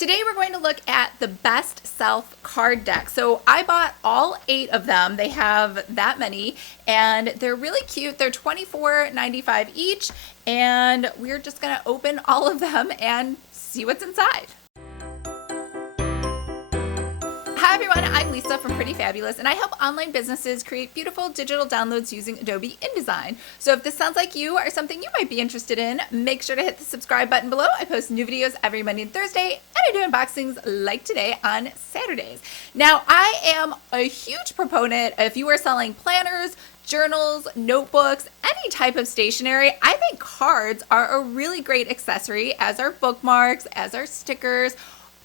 Today we're going to look at the Best Self card deck. So I bought all 8 of them. They have that many and they're really cute. They're $24.95 each, and we're just going to open all of them and see what's inside. Hi everyone, I'm Lisa from Pretty Fabulous, and I help online businesses create beautiful digital downloads using Adobe InDesign. So if this sounds like you or something you might be interested in, make sure to hit the subscribe button below. I post new videos every Monday and Thursday, and I do unboxings like today on Saturdays. Now, I am a huge proponent if you are selling planners, journals, notebooks, any type of stationery. I think cards are a really great accessory, as are bookmarks, as are stickers,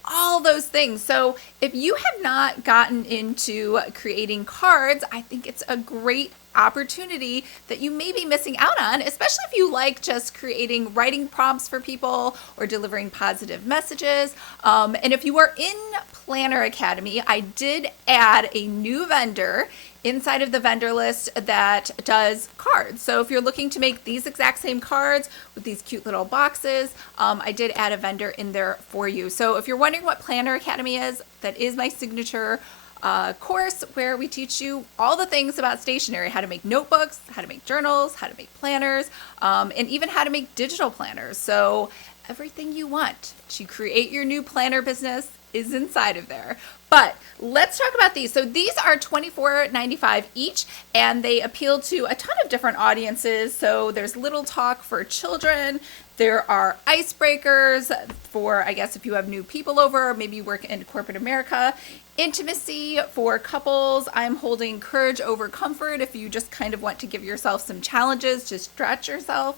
all those things. So if you have not gotten into creating cards, I think it's a great opportunity that you may be missing out on, especially if you like just creating writing prompts for people or delivering positive messages. And if you are in Planner Academy, I did add a new vendor inside of the vendor list that does cards. So if you're looking to make these exact same cards with these cute little boxes, I did add a vendor in there for you. So if you're wondering what Planner Academy is, that is my signature course where we teach you all the things about stationery: how to make notebooks, how to make journals, how to make planners, and even how to make digital planners. So everything you want to create your new planner business is inside of there. But let's talk about these. So these are $24.95 each, and they appeal to a ton of different audiences. So there's Little Talk for children. There are Icebreakers for, I guess, if you have new people over, maybe you work in corporate America. Intimacy for couples. I'm holding Courage Over Comfort if you just kind of want to give yourself some challenges to stretch yourself.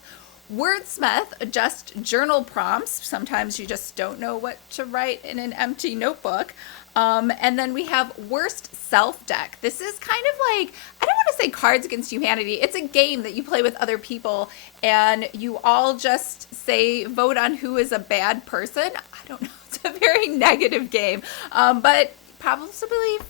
Wordsmith, just journal prompts. Sometimes you just don't know what to write in an empty notebook. And then we have Worst Self deck. This is kind of like, I don't want to say Cards Against Humanity. It's a game that you play with other people, and you all just vote on who is a bad person. I don't know. It's a very negative game, but probably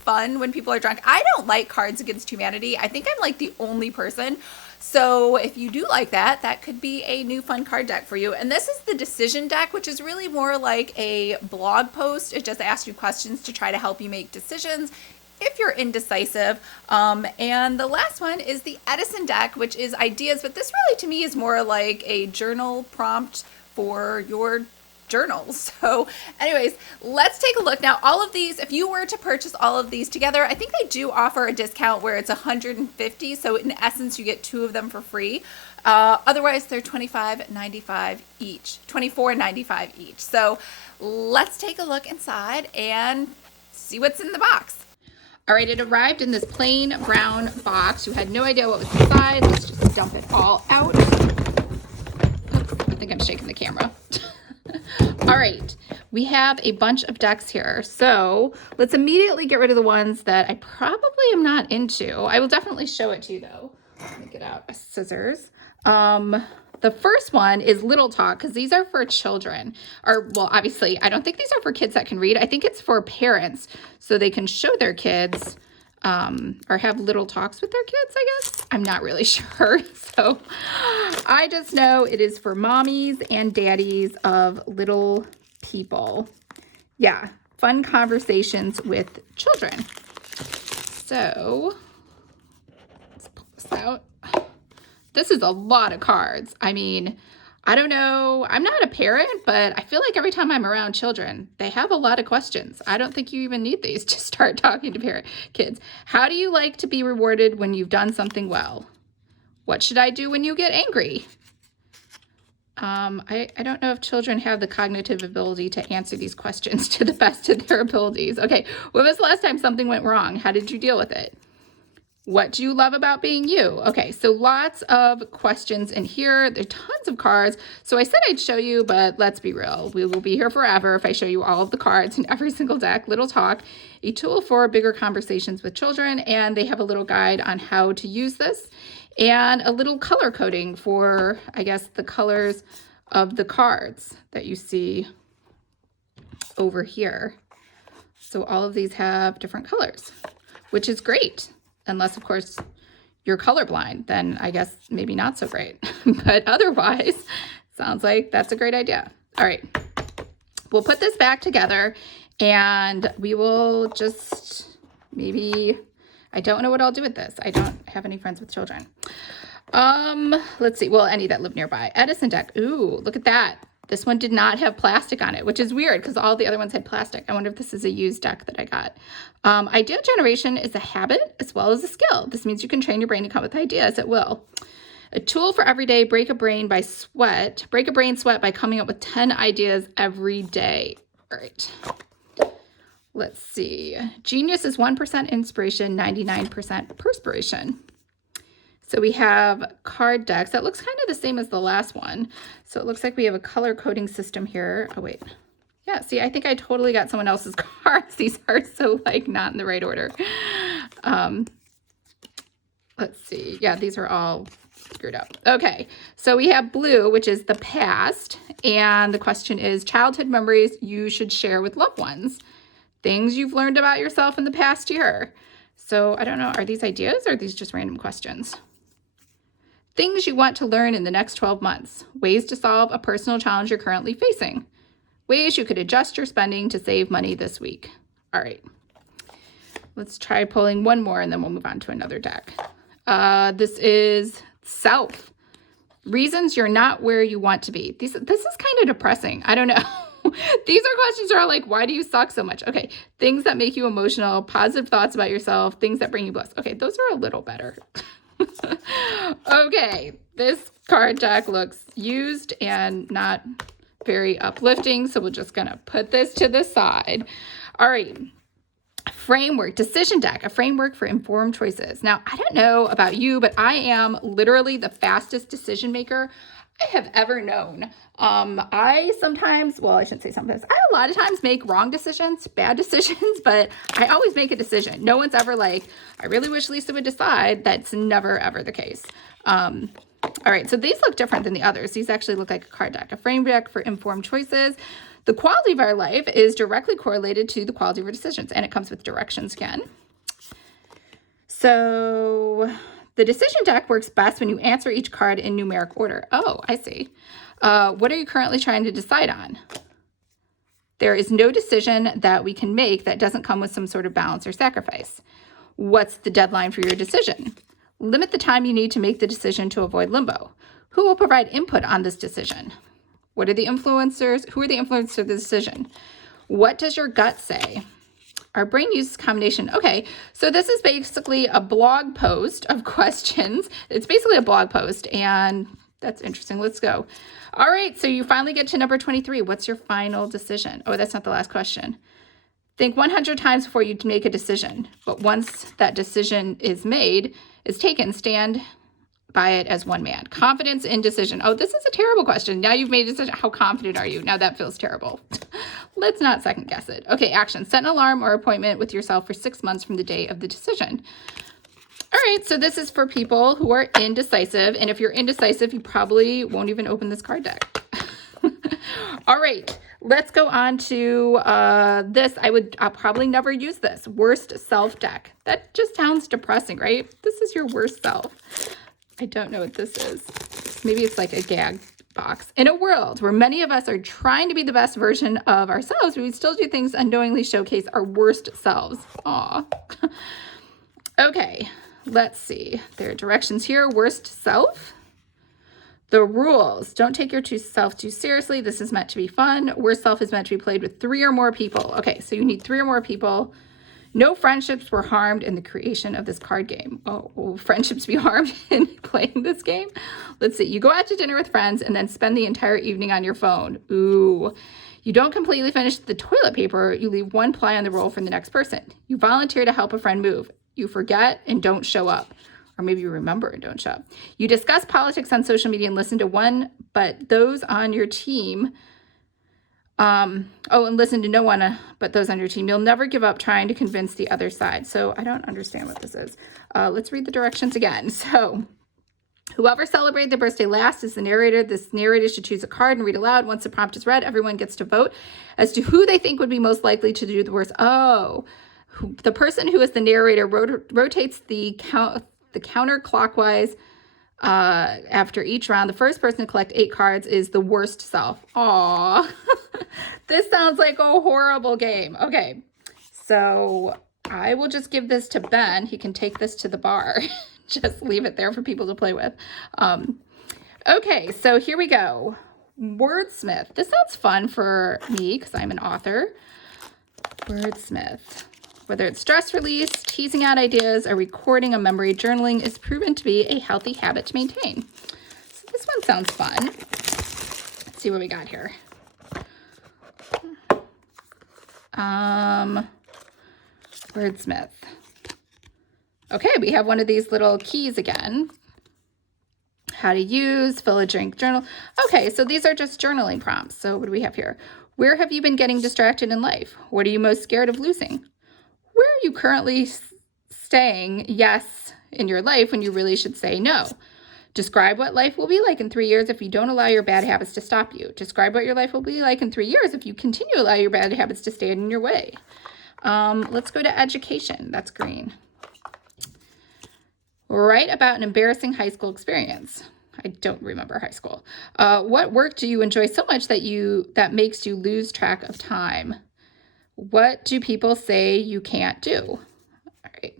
fun when people are drunk. I don't like Cards Against Humanity. I think I'm like the only person. So if you do like that, that could be a new fun card deck for you. And this is the decision deck, which is really more like a blog post. It just asks you questions to try to help you make decisions if you're indecisive. And the last one is the Edison Deck, which is ideas, but this really to me is more like a journal prompt for your journals. So anyways, let's take a look. Now, all of these, if you were to purchase all of these together, I think they do offer a discount where it's $150. So in essence, you get 2 of them for free. Otherwise, they're $25.95 each, $24.95 each. So let's take a look inside and see what's in the box. All right, it arrived in this plain brown box. You had no idea what was inside. Let's just dump it all out. Oops, I think I'm shaking the camera. All right, we have a bunch of decks here. So let's immediately get rid of the ones that I probably am not into. I will definitely show it to you though. Let me get out a scissors. The first one is Little Talk, because these are for children. Or, well, obviously, I don't think these are for kids that can read. I think it's for parents so they can show their kids or have little talks with their kids, I guess. I'm not really sure. So I just know it is for mommies and daddies of little people. Yeah, fun conversations with children. So let's pull this out. This is a lot of cards. I mean, I don't know. I'm not a parent, but I feel like every time I'm around children, they have a lot of questions. I don't think you even need these to start talking to kids. How do you like to be rewarded when you've done something well? What should I do when you get angry? I don't know if children have the cognitive ability to answer these questions to the best of their abilities. Okay, when was the last time something went wrong? How did you deal with it? What do you love about being you? Okay, so lots of questions in here. There are tons of cards. So I said I'd show you, but let's be real. We will be here forever if I show you all of the cards in every single deck. Little Talk, a tool for bigger conversations with children. And they have a little guide on how to use this and a little color coding for, I guess, the colors of the cards that you see over here. So all of these have different colors, which is great. Unless, of course, you're colorblind, then I guess maybe not so great. But otherwise, sounds like that's a great idea. All right. we'll put this back together and we will just maybe, I don't know what I'll do with this. I don't have any friends with children. Let's see. Well, any that live nearby. Edison Deck. Ooh, look at that. This one did not have plastic on it, which is weird because all the other ones had plastic. I wonder if this is a used deck that I got. Idea generation is a habit as well as a skill. This means you can train your brain to come up with ideas at will. A tool for every day, break a brain sweat by coming up with 10 ideas every day. All right. Let's see. Genius is 1% inspiration, 99% perspiration. So we have card decks. That looks kind of the same as the last one. So it looks like we have a color coding system here. Oh, wait. Yeah, see, I think I totally got someone else's cards. These are so, like, not in the right order. Let's see. Yeah, these are all screwed up. Okay, so we have blue, which is the past. And the question is childhood memories you should share with loved ones. Things you've learned about yourself in the past year. So I don't know, are these ideas or are these just random questions? Things you want to learn in the next 12 months. Ways to solve a personal challenge you're currently facing. Ways you could adjust your spending to save money this week. All right. Let's try pulling one more and then we'll move on to another deck. This is self. Reasons you're not where you want to be. This is kind of depressing. I don't know. These are questions that are like, why do you suck so much? Okay. Things that make you emotional, positive thoughts about yourself, things that bring you bliss. Okay. Those are a little better. Okay, this card deck looks used and not very uplifting, so we're just gonna put this to the side. All right, framework, decision deck, a framework for informed choices. Now, I don't know about you, but I am literally the fastest decision maker I have ever known. I sometimes, well, I shouldn't say sometimes, I a lot of times make wrong decisions, bad decisions, but I always make a decision. No one's ever like, I really wish Lisa would decide. That's never, ever the case. All right, so these look different than the others. These actually look like a card deck, a framework for informed choices. The quality of our life is directly correlated to the quality of our decisions, and it comes with directions again. So the decision deck works best when you answer each card in numeric order. Oh, I see. What are you currently trying to decide on? There is no decision that we can make that doesn't come with some sort of balance or sacrifice. What's the deadline for your decision? Limit the time you need to make the decision to avoid limbo. Who will provide input on this decision? What are the influencers? Who are the influencers of the decision? What does your gut say? Our brain uses combination. Okay, so this is basically a blog post of questions. It's basically a blog post, and that's interesting. Let's go. All right, so you finally get to number 23. What's your final decision? Oh, that's not the last question. Think 100 times before you make a decision, but once that decision is taken, stand by it as one man. Confidence in decision. Oh, this is a terrible question. Now you've made a decision. How confident are you? Now that feels terrible. Let's not second guess it. Okay, action. Set an alarm or appointment with yourself for 6 months from the day of the decision. All right, so this is for people who are indecisive. And if you're indecisive, you probably won't even open this card deck. All right, let's go on to this. I'll probably never use this. Worst self deck. That just sounds depressing, right? This is your worst self. I don't know what this is. Maybe it's like a gag box. In a world where many of us are trying to be the best version of ourselves, we still do things unknowingly showcase our worst selves. Aw. Okay, let's see. There are directions here. Worst self. The rules. Don't take yourself too seriously. This is meant to be fun. Worst self is meant to be played with 3 or more people. Okay, so you need 3 or more people. No friendships were harmed in the creation of this card game. Oh, will friendships be harmed in playing this game? Let's see. You go out to dinner with friends and then spend the entire evening on your phone. Ooh. You don't completely finish the toilet paper. You leave one ply on the roll for the next person. You volunteer to help a friend move. You forget and don't show up. Or maybe you remember and don't show up. You discuss politics on social media and listen to one, but those on your team... and listen to no one but those on your team. You'll never give up trying to convince the other side. So I don't understand what this is. Let's read the directions again. So whoever celebrated their birthday last is the narrator. This narrator should choose a card and read aloud. Once the prompt is read, everyone gets to vote as to who they think would be most likely to do the worst. Oh, the person who is the narrator rotates the counterclockwise After each round, the first person to collect 8 cards is the worst self. Aww. This sounds like a horrible game. Okay, so I will just give this to Ben. He can take this to the bar. Just leave it there for people to play with. Okay, so here we go. Wordsmith. This sounds fun for me because I'm an author. Wordsmith. Whether it's stress release, teasing out ideas, or recording a memory, journaling is proven to be a healthy habit to maintain. So this one sounds fun. Let's see what we got here. Wordsmith. Okay, we have one of these little keys again. How to use, fill a drink, journal. Okay, so these are just journaling prompts. So what do we have here? Where have you been getting distracted in life? What are you most scared of losing? Where are you currently saying yes in your life when you really should say no? Describe what life will be like in 3 years if you don't allow your bad habits to stop you. Describe what your life will be like in 3 years if you continue to allow your bad habits to stand in your way. Let's go to education. That's green. Write about an embarrassing high school experience. I don't remember high school. What work do you enjoy so much that makes you lose track of time? What do people say you can't do? All right.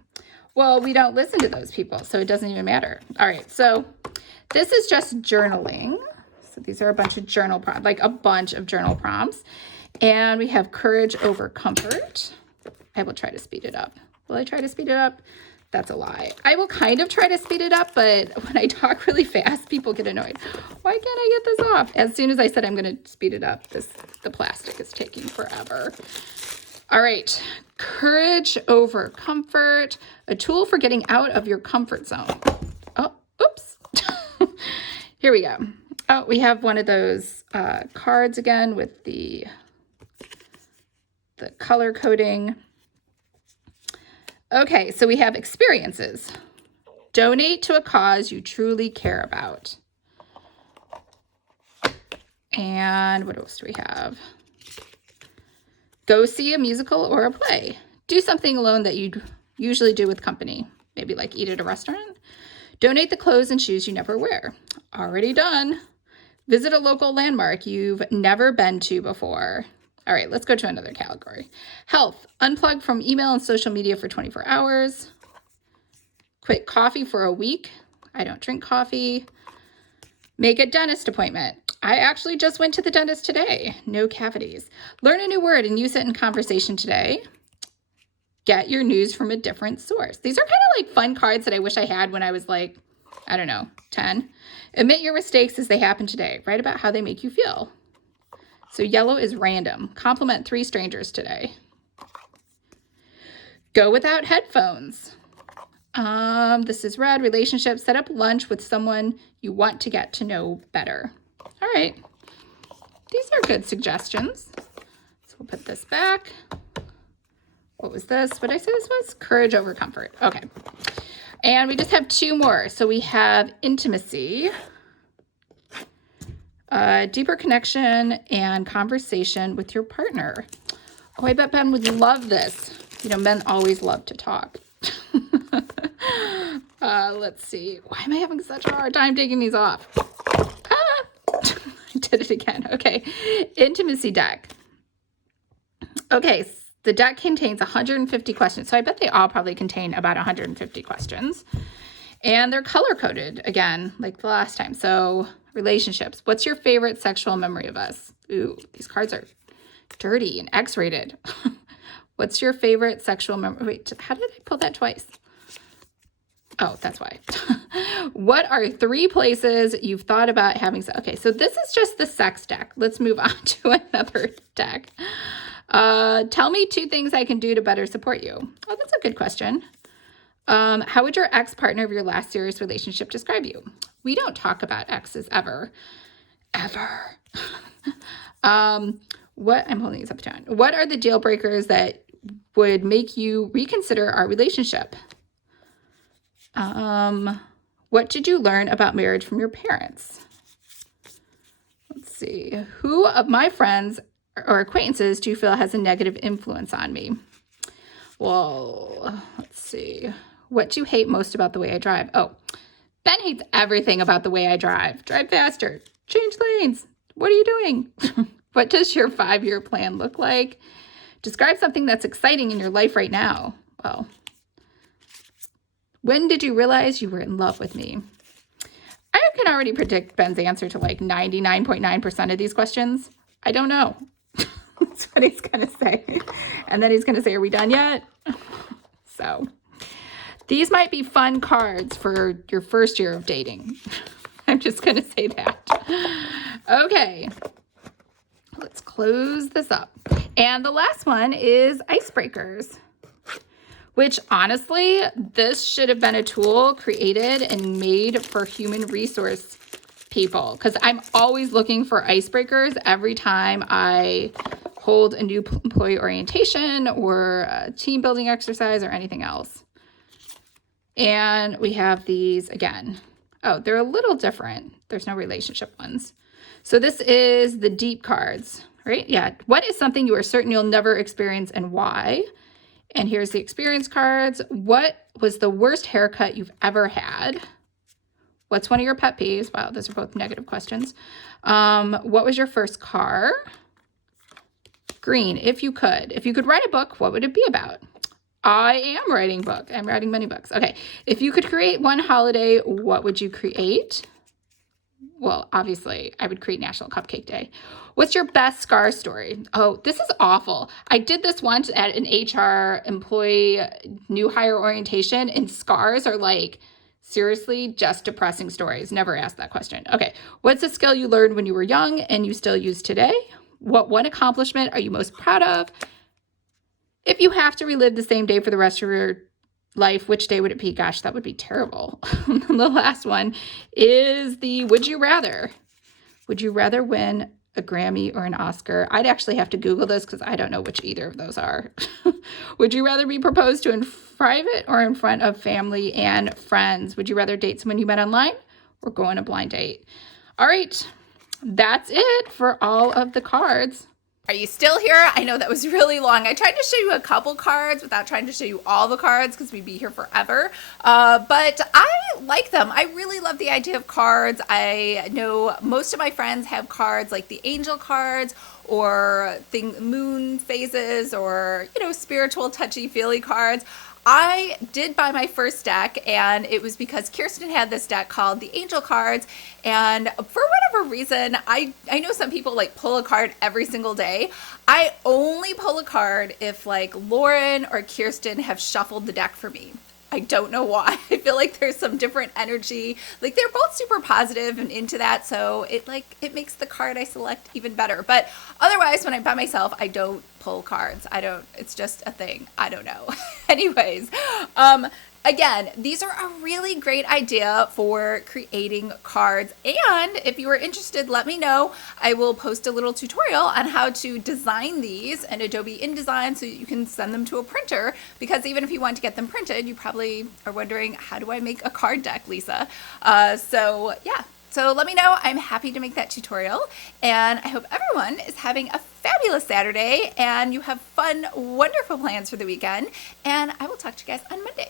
Well, we don't listen to those people, so it doesn't even matter. All right, so this is just journaling. So these are a bunch of journal prompts, like a bunch of journal prompts. And we have courage over comfort. I will try to speed it up. Will I try to speed it up? That's a lie. I will kind of try to speed it up, but when I talk really fast, people get annoyed. Why can't I get this off? As soon as I said I'm going to speed it up, the plastic is taking forever. All right, courage over comfort, a tool for getting out of your comfort zone. Oh, oops. Here we go. Oh, we have one of those cards again with the color coding. Okay, so we have experiences. Donate to a cause you truly care about. And what else do we have? Go see a musical or a play. Do something alone that you'd usually do with company. Maybe like eat at a restaurant. Donate the clothes and shoes you never wear. Already done. Visit a local landmark you've never been to before. All right, let's go to another category. Health. Unplug from email and social media for 24 hours. Quit coffee for a week. I don't drink coffee. Make a dentist appointment. I actually just went to the dentist today. No cavities. Learn a new word and use it in conversation today. Get your news from a different source. These are kind of like fun cards that I wish I had when I was like, I don't know, 10. Admit your mistakes as they happen today. Write about how they make you feel. So yellow is random. Compliment 3 strangers today. Go without headphones. This is red. Relationship. Set up lunch with someone you want to get to know better. All right. These are good suggestions. So we'll put this back. What was this? What did I say this was? Courage over comfort. Okay. And we just have 2 more. So we have intimacy. Deeper connection and conversation with your partner. Oh, I bet Ben would love this. You know, men always love to talk. Let's see. Why am I having such a hard time taking these off? I did it again. Okay. Intimacy deck. Okay. The deck contains 150 questions. So I bet they all probably contain about 150 questions. And they're color-coded again, like the last time. So relationships. What's your favorite sexual memory of us? Ooh, these cards are dirty and X-rated. What's your favorite sexual memory? Wait, how did I pull that twice? Oh, that's why. What are 3 places you've thought about having sex? Okay, so this is just the sex deck. Let's move on to another deck. Tell me 2 things I can do to better support you. Oh, that's a good question. How would your ex-partner of your last serious relationship describe you? We don't talk about exes ever. Ever. I'm holding these up to 10. What are the deal breakers that would make you reconsider our relationship? What did you learn about marriage from your parents? Let's see. Who of my friends or acquaintances do you feel has a negative influence on me? Well, let's see. What do you hate most about the way I drive? Oh, Ben hates everything about the way I drive. Drive faster. Change lanes. What are you doing? What does your 5-year plan look like? Describe something that's exciting in your life right now. Well, when did you realize you were in love with me? I can already predict Ben's answer to like 99.9% of these questions. I don't know. That's what he's going to say. And then he's going to say, are we done yet? So these might be fun cards for your first year of dating. I'm just going to say that. Okay. Let's close this up. And the last one is Icebreakers, which honestly, this should have been a tool created and made for human resource people, because I'm always looking for icebreakers every time I hold a new employee orientation or a team building exercise or anything else. And we have these again. Oh, they're a little different. There's no relationship ones. So this is the deep cards, right? Yeah. What is something you are certain you'll never experience and why? And here's the experience cards. What was the worst haircut you've ever had? What's one of your pet peeves? Wow, those are both negative questions. What was your first car? Green, if you could write a book, what would it be about? I am writing a book. I'm writing many books. Okay. If you could create one holiday, what would you create? Well, obviously, I would create National Cupcake Day. What's your best scar story? Oh, this is awful. I did this once at an HR employee new hire orientation, and scars are like, seriously, just depressing stories. Never ask that question. Okay. What's a skill you learned when you were young and you still use today? What one accomplishment are you most proud of? If you have to relive the same day for the rest of your life, which day would it be? Gosh, that would be terrible. The last one is the would you rather. Would you rather win a Grammy or an Oscar? I'd actually have to Google this because I don't know which either of those are. Would you rather be proposed to in private or in front of family and friends? Would you rather date someone you met online or go on a blind date? All right, that's it for all of the cards. Are you still here? I know that was really long. I tried to show you a couple cards without trying to show you all the cards because we'd be here forever. But I like them. I really love the idea of cards. I know most of my friends have cards like the angel cards or moon phases or, spiritual touchy-feely cards. I did buy my first deck, and it was because Kirsten had this deck called the Angel Cards, and for whatever reason, I know some people like pull a card every single day. I only pull a card if like Lauren or Kirsten have shuffled the deck for me. I don't know why. I feel like there's some different energy. Like they're both super positive and into that, so it makes the card I select even better. But otherwise, when I'm by myself, I don't pull cards. It's just a thing. I don't know. Anyways, again, these are a really great idea for creating cards. And if you are interested, let me know. I will post a little tutorial on how to design these in Adobe InDesign so you can send them to a printer, because even if you want to get them printed, you probably are wondering, how do I make a card deck, Lisa? So yeah. So let me know. I'm happy to make that tutorial. And I hope everyone is having a fabulous Saturday and you have fun, wonderful plans for the weekend. And I will talk to you guys on Monday.